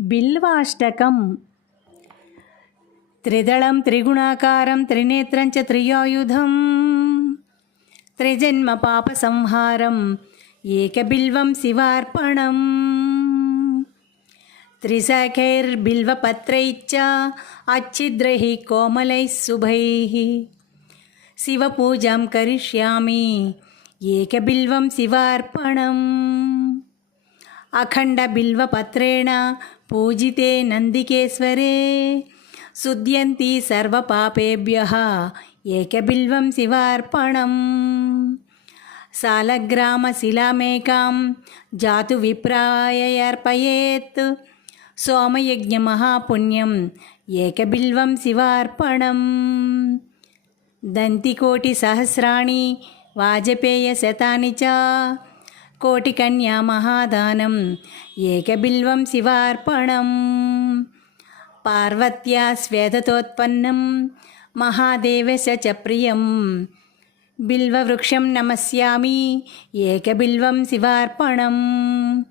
బిల్వాష్టకం. త్రిదళం త్రిగుణాకారం త్రినేత్రం చ త్రియాయుధం త్రిజన్మ పాప సంహారం ఏకబిల్వం శివార్పణం. త్రిశాఖైర్బిల్వపత్రైశ్చ అచ్ఛిద్రైః కోమలైः శుభైः శివపూజాం కరిష్యామి ఏకబిల్వం శివార్పణం. అఖండబిల్వపత్రేణ పూజితే నందికేశ్వరే శుద్ధ్యంతి సర్వపాపేభ్యః ఏకబిల్వం శివార్పణం. సాలగ్రామశిలామేకాం జాతు విప్రాయర్పయేత్ సోమయజ్ఞమహాపుణ్యం ఏకబిల్వం శివార్పణం. దంతికోటిసహస్రాణి వాజపేయశతాని చ కోటికన్యా మహాదానం ఏకబిల్వం శివార్పణం. పార్వత్యా శ్వేతతోత్పన్నం మహాదేవస్య చ ప్రియం బిల్వవృక్షం నమస్యామి ఏకబిల్వం శివార్పణం.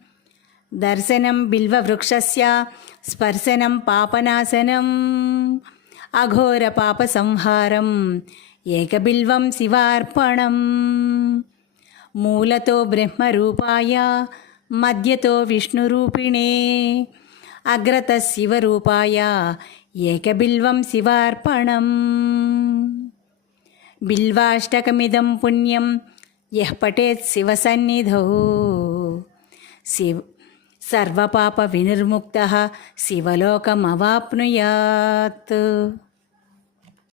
దర్శనం బిల్వవృక్షస్య స్పర్శనం పాపనాశనం అఘోర పాప సంహారం ఏకబిల్వం శివార్పణం. మూలతో బ్రహ్మరూపాయ మధ్యతో విష్ణురూపిణే అగ్రత శివరూపాయ ఏకబిల్వం శివార్పణం. బిల్వాష్టకమిదం పుణ్యం యః పఠేత్ శివసన్నిధౌ సర్వపాప వినిర్ముక్తః శివలోకమవాప్నుయాత్.